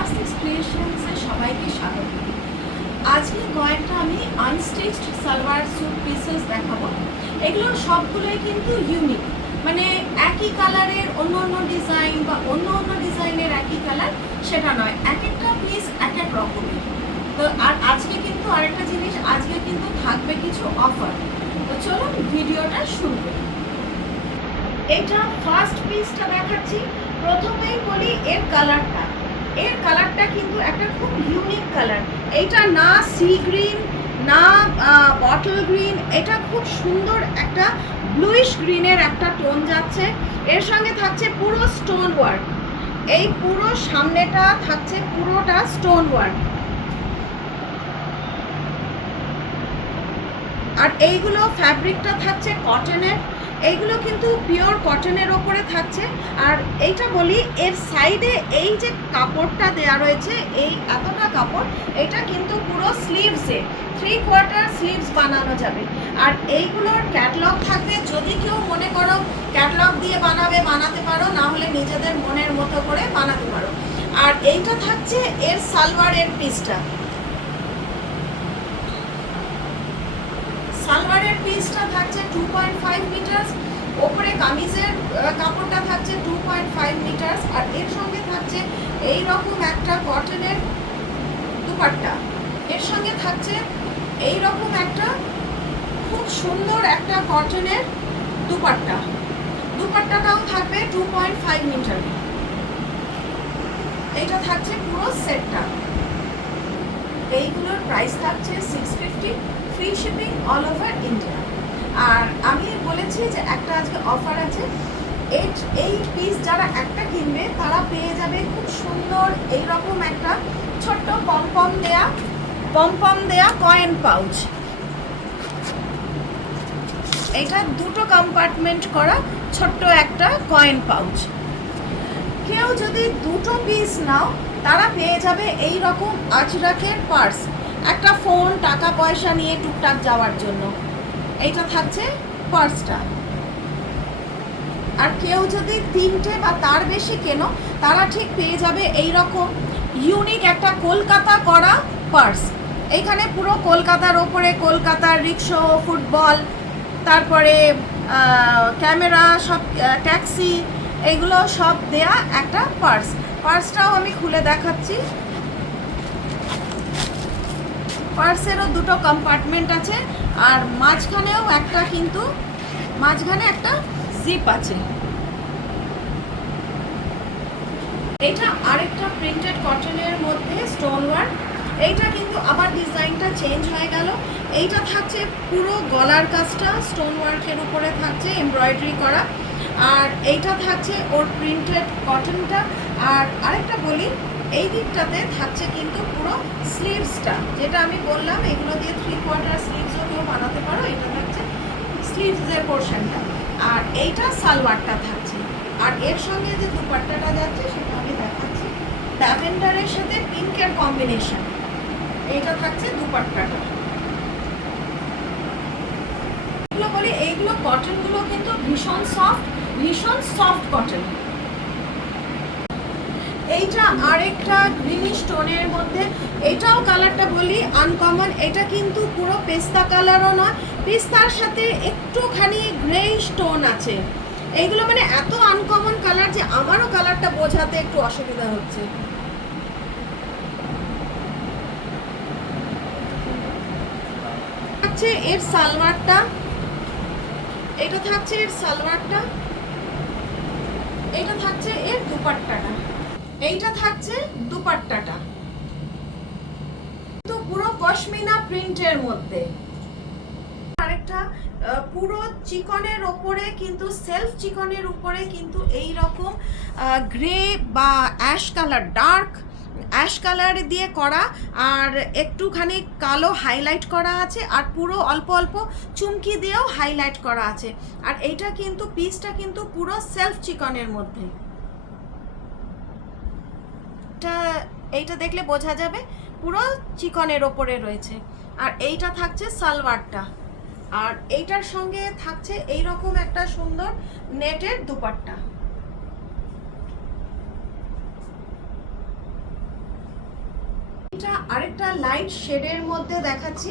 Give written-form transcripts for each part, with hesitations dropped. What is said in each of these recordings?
স্বাস্তিক ক্রিয়েশনসে সবাইকে স্বাগত। আজকে কয়েকটা আমি আনস্টিচড সালোয়ার স্যুট পিসেস দেখাবো। এগুলো সবগুলোই কিন্তু ইউনিক, মানে একই কালারের অন্য অন্য ডিজাইন বা অন্য অন্য ডিজাইনের একই কালার সেটা নয়, এক একটা পিস এক এক রকমের। তো আর আজকে কিন্তু আরেকটা জিনিস, আজকে কিন্তু থাকবে কিছু অফার। তো চলুন ভিডিওটা শুরু করি। এটা ফার্স্ট পিসটা দেখাচ্ছি। প্রথমেই বলি এর কালারটা কিন্তু একটা খুব ইউনিক কালার। এটা না সি গ্রিন না বটল গ্রিন, এটা খুব সুন্দর একটা ব্লুইশ গ্রিনের একটা টোন যাচ্ছে। এর সঙ্গে থাকছে পুরো স্টোন ওয়ার্ক, এই পুরো সামনেটা থাকছে পুরোটা স্টোন ওয়ার্ক। আর এইগুলো ফ্যাব্রিকটা থাকছে কটনের, এইগুলো কিন্তু পিওর কটনের ওপরে থাকছে। আর এইটা বলি, এর সাইডে এই যে কাপড়টা দেওয়া রয়েছে, এই এতটা কাপড়, এটা কিন্তু পুরো স্লিভসে 3/4 স্লিভস বানানো যাবে। আর এইগুলোর ক্যাটলগ থাকবে, যদি কেউ মনে করো ক্যাটলগ দিয়ে বানাতে পারো, না হলে নিজেদের মনের মতো করে বানাতে পারো। আর এইটা থাকছে এর সালোয়ারের পিসটা, সালোয়ারের পিসটা থাকছে 2.5 মিটার, ওপরে কামিজের কাপড়টা থাকছে 2.5 মিটার। আর এর সঙ্গে থাকছে এই রকম একটা কটনের দুপাট্টা, এর সঙ্গে থাকছে এই রকম একটা খুব সুন্দর একটা কটনের দুপাট্টাটাও থাকবে 2.5 মিটার। এইটা থাকছে পুরো সেটটা। এইগুলোর প্রাইস থাকছে 650, free shipping all over India. আর আমি বলেছি যে একটা আজকে অফার আছে, এই পিস যারা একটা কিনবে তারা পেয়ে যাবে খুব সুন্দর এইরকম একটা ছোট্ট পমপম দেয়া কয়েন পাউচ। এটা দুটো কম্পার্টমেন্ট করা ছোট্ট একটা কয়েন পাউচ। কেউ যদি দুটো পিস নাও তারা পেয়ে যাবে এই রকম আজরাকের পার্স, একটা ফোন, টাকা পয়সা নিয়ে টুকটাক যাওয়ার জন্য। এইটা থাকছে পার্সটা। আর কেউ যদি তিনটে বা তার বেশি কেনো তারা ঠিক পেয়ে যাবে এই রকম ইউনিক একটা কলকাতা করা পার্স। এইখানে পুরো কলকাতার ওপরে কলকাতার রিক্সা, ফুটবল, তারপরে ক্যামেরা, সব ট্যাক্সি, এগুলো সব দেয়া একটা পার্সটাও আমি খুলে দেখাচ্ছি। পার্সেরও দুটো কম্পার্টমেন্ট আছে, আর মাঝখানেও একটা, কিন্তু মাঝখানে একটা জিপ আছে। এটা আরেকটা প্রিন্টেড কটনের মধ্যে স্টোন ওয়ার্ক। এইটা কিন্তু আবার ডিজাইনটা চেঞ্জ হয়ে গেল। এইটা থাকছে পুরো গলার কাজটা স্টোন ওয়ার্কের উপরে থাকছে এমব্রয়ডারি করা। আর এইটা থাকছে ওর প্রিন্টেড কটনটা। আর আরেকটা বলি, এই দিকটাতে থাকছে কিন্তু পুরো স্লিভসটা, যেটা আমি বললাম এগুলো দিয়ে 3/4 স্লিভসও কেউ বানাতে পারো। এটা থাকছে স্লিভসের পোর্শনটা। আর এইটা সালোয়ারটা থাকছে। আর এর সঙ্গে যে দুপাট্টাটা যাচ্ছে সেটা আমি দেখাচ্ছি, ল্যাভেন্ডারের সাথে পিঙ্কের কম্বিনেশন। এইটা থাকছে দুপাট্টাটা। এগুলো বলি, এইগুলো কটনগুলো কিন্তু ভীষণ সফট কটন। এইটা আরেকটা গ্রিনিশ টোনের মধ্যে, এটাও কালারটা বলি আনকমন। এটা কিন্তু পুরো পেস্তা কালারও নয়, পেস্তার সাথে একটুখানি গ্রেইশ টোন আছে। এইগুলো মানে এত আনকমন কালার যে আমারও কালারটা বোঝাতে একটু অসুবিধা হচ্ছে। থাকছে এর সালোয়ারটা, এটা থাকছে এর সালোয়ারটা, এটা থাকছে এর দুপাট্টাটা, এইটা থাকছে দুপাট্টাটা, তো পুরো পশমিনা প্রিন্টের মধ্যে। আরেকটা পুরো চিকনের ওপরে, কিন্তু সেলফ চিকনের উপরে কিন্তু এই রকম গ্রে বা ash colour, dark ash colour দিয়ে করা, আর একটুখানি কালো হাইলাইট করা আছে, আর পুরো অল্প অল্প চুমকি দিয়েও হাইলাইট করা আছে। আর এইটা কিন্তু পিসটা কিন্তু পুরো সেলফ চিকনের মধ্যে। এইটা দেখলে বোঝা যাবে পুরো চিকনের ওপরে রয়েছে। আর এইটা থাকছে সালোয়ারটা। আর এইটার সঙ্গে থাকছে এই রকম একটা সুন্দর নেটের দুপাট্টা। এইটা আরেকটা লাইট শেডের মধ্যে দেখাচ্ছি।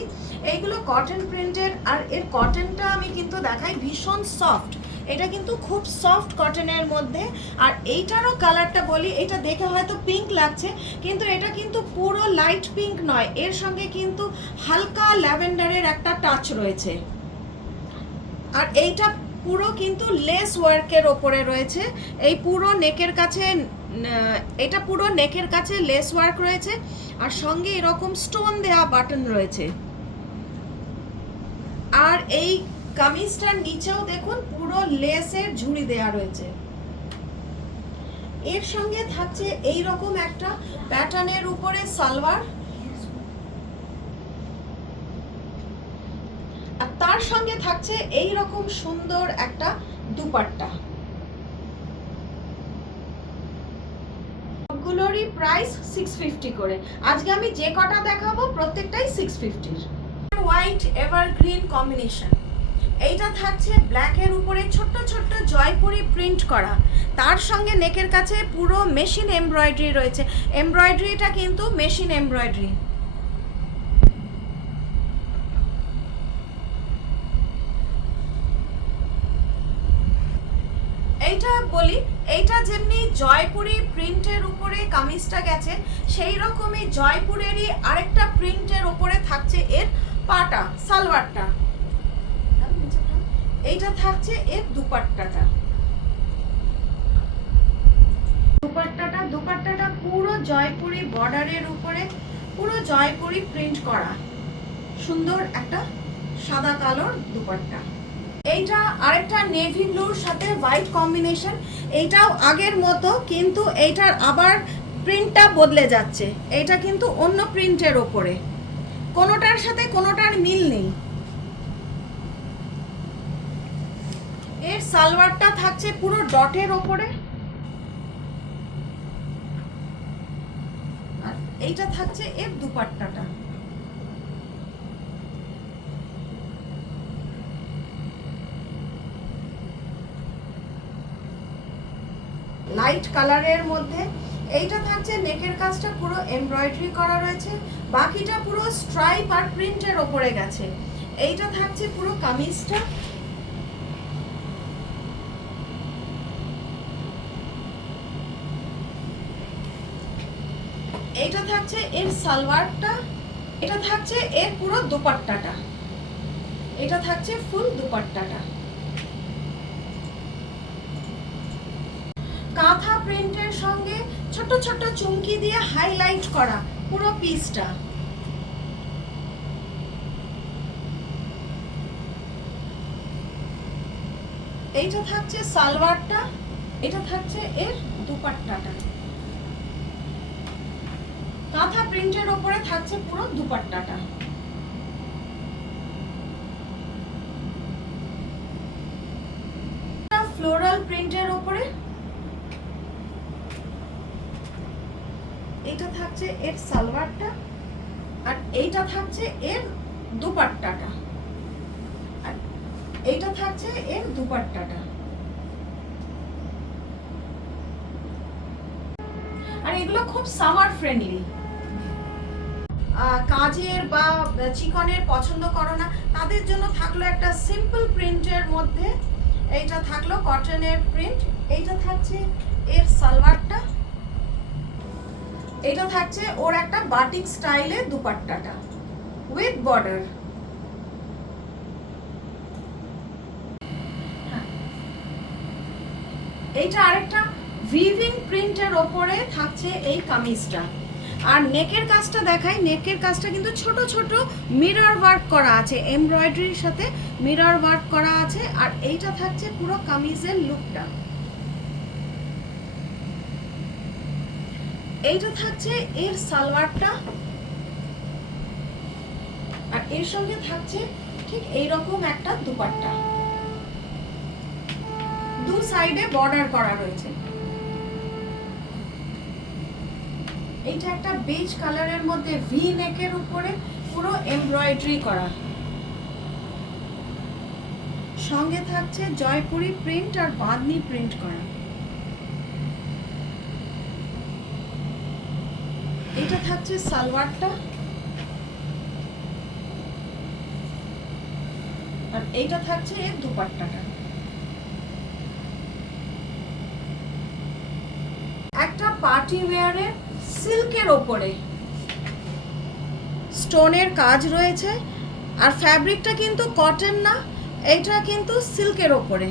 এইগুলো কটন প্রিন্টের, আর এর কটনটা আমি কিন্তু দেখাই ভীষণ সফট। এটা কিন্তু খুব সফট কটনের মধ্যে। আর এইটারও কালারটা বলি, এটা দেখে হয়তো পিঙ্ক লাগছে, কিন্তু এটা কিন্তু পুরো লাইট পিঙ্ক নয়, এর সঙ্গে কিন্তু হালকা ল্যাভেন্ডারের একটা টাচ রয়েছে। আর এইটা পুরো কিন্তু লেস ওয়ার্কের ওপরে রয়েছে। এই পুরো নেকের কাছে, এটা পুরো নেকের কাছে লেস ওয়ার্ক রয়েছে, আর সঙ্গে এরকম স্টোন দেওয়া বাটন রয়েছে। আর এই কামিজটার নিচেও দেখুন পুরো লেসের ঝুড়ি দেওয়া রয়েছে। এর সঙ্গে থাকছে এই রকম একটা প্যাটার্নের উপরে সালোয়ার, আর তার সঙ্গে থাকছে এই রকম সুন্দর একটা দুপাট্টা। সবগুলোরই প্রাইস 650 করে। আজকে আমি যে কটা দেখাবো প্রত্যেকটাই 650। White evergreen combination. এইটা থাকছে ব্ল্যাকের উপরে ছোট্ট ছোট্ট জয়পুরি প্রিন্ট করা, তার সঙ্গে নেকের কাছে পুরো মেশিন এমব্রয়ডারি রয়েছে। এমব্রয়ডারিটা কিন্তু মেশিন এমব্রয়ডারি। এইটা বলি, এইটা যেমনি জয়পুরি প্রিন্টের উপরে কামিজটা গেছে, সেই রকমই জয়পুরেরই আরেকটা প্রিন্টের উপরে থাকছে এর পাটা, সালোয়ারটা। এইটা থাকছে এর দুপাট্টাটা। দুপাট্টাটা পুরো জয়পুরি বর্ডারের উপরে পুরো জয়পুরি প্রিন্ট করা, সুন্দর একটা সাদা কালোর দুপাট্টা। এইটা আরেকটা নেভি ব্লুর সাথে হোয়াইট কম্বিনেশন। এইটাও আগের মতো, কিন্তু এইটার আবার প্রিন্টটা বদলে যাচ্ছে। এইটা কিন্তু অন্য প্রিন্টের ওপরে, কোনোটার সাথে কোনোটার মিল নেই। এর সালোয়ারটা থাকছে পুরো ডটের ওপরে, আর এইটা থাকছে এর দুপাট্টাটা। লাইট কালারের মধ্যে এইটা থাকছে নেকের কাজটা পুরো এমব্রয়ডারি করা রয়েছে, বাকিটা পুরো স্ট্রাইপ আর প্রিন্টের ওপরে গেছে। এইটা থাকছে পুরো কামিজটা। এইটা থাকছে এর সালোয়ারটা, এটা থাকছে এর পুরো দুপাট্টাটা, এটা থাকছে ফুল দুপাট্টাটা। কাঁথা প্রিন্টের সঙ্গে ছোট ছোট চুমকি দিয়ে হাইলাইট করা পুরো পিসটা। এইটা থাকছে সালোয়ারটা, এটা থাকছে এর দুপাট্টাটা। কাঁথা প্রিন্টের উপরে থাকছে পুরো দুপাট্টাটা। ফ্লোরাল প্রিন্টের উপরে এটা থাকছে এর সালোয়ারটা, আর এইটা থাকছে এর দুপাট্টাটা, আর এইটা থাকছে এর দুপাট্টাটা। আর এগুলো খুব সামার ফ্রেন্ডলি। কাজের বা চিকনের পছন্দ করো না, তাদের জন্য থাকলো একটা সিম্পল প্রিন্টের মধ্যে, এইটা থাকলো কটনের প্রিন্ট। এইটা থাকছে এর সালোয়ারটা, এটা থাকছে ওর একটা বাটিক স্টাইলের দুপাট্টাটা উইথ বর্ডার। এইটা আরেকটা উইভিং প্রিন্টের ওপরে থাকছে এই কামিজটা। আর নেকের কাজটা দেখাই, নেকের কাজটা কিন্তু ছোট ছোট মিরর ওয়ার্ক করা আছে, এমব্রয়ডারির সাথে মিরর ওয়ার্ক করা আছে। আর এইটা থাকছে পুরো কামিজের লুকটা। এইটা থাকছে এর সালোয়ারটা, আর এর সঙ্গে থাকছে ঠিক এইরকম একটা দুপাট্টা, দু সাইডে বর্ডার করা রয়েছে। এইটা একটা বেজ কালারের মধ্যে ভি নেকের উপরে পুরো এমব্রয়ডারি করা, সঙ্গে থাকছে জয়পুরি প্রিন্ট আর বাঁধনি প্রিন্ট করা। এটা থাকছে সালোয়ারটা, আর এইটা থাকছে এর দুপাট্টাটা। একটা পার্টি ওয়্যারের সিল্কের ওপরে স্টোনের কাজ রয়েছে, আর ফ্যাব্রিকটা কিন্তু কটন না, এটা কিন্তু সিল্কের ওপরে।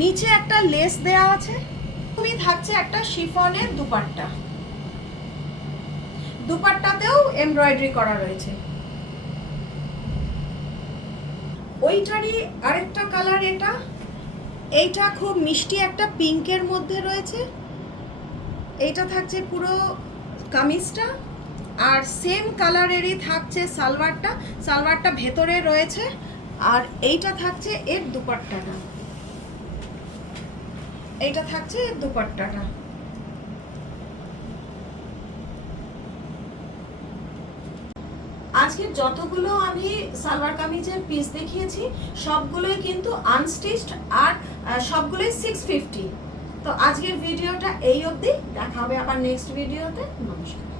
নিচে একটা লেস দেওয়া আছে, তুমি থাকছে একটা শিফনের দুপাট্টা, দুপাট্টাতেও এমব্রয়ডারি করা রয়েছে। ওইটারই আরেকটা কালার এটা, এইটা খুব মিষ্টি একটা পিঙ্কের মধ্যে রয়েছে। এইটা থাকছে পুরো কামিজটা, আর সেম কালারেরই থাকছে সালোয়ারটা, সালোয়ারটা ভেতরে রয়েছে, আর এইটা থাকছে এর দুপাট্টাটা, এইটা থাকছে এর দুপাট্টাটা। আজকে যতগুলো আমি সালোয়ার কামিজের পিস দেখিয়েছি সবগুলোই কিন্তু আনস্টিচড, আর সবগুলোই 650। তো আজকের ভিডিওটা এই অবধি, দেখা হবে আবার নেক্সট ভিডিওতে। নমস্কার।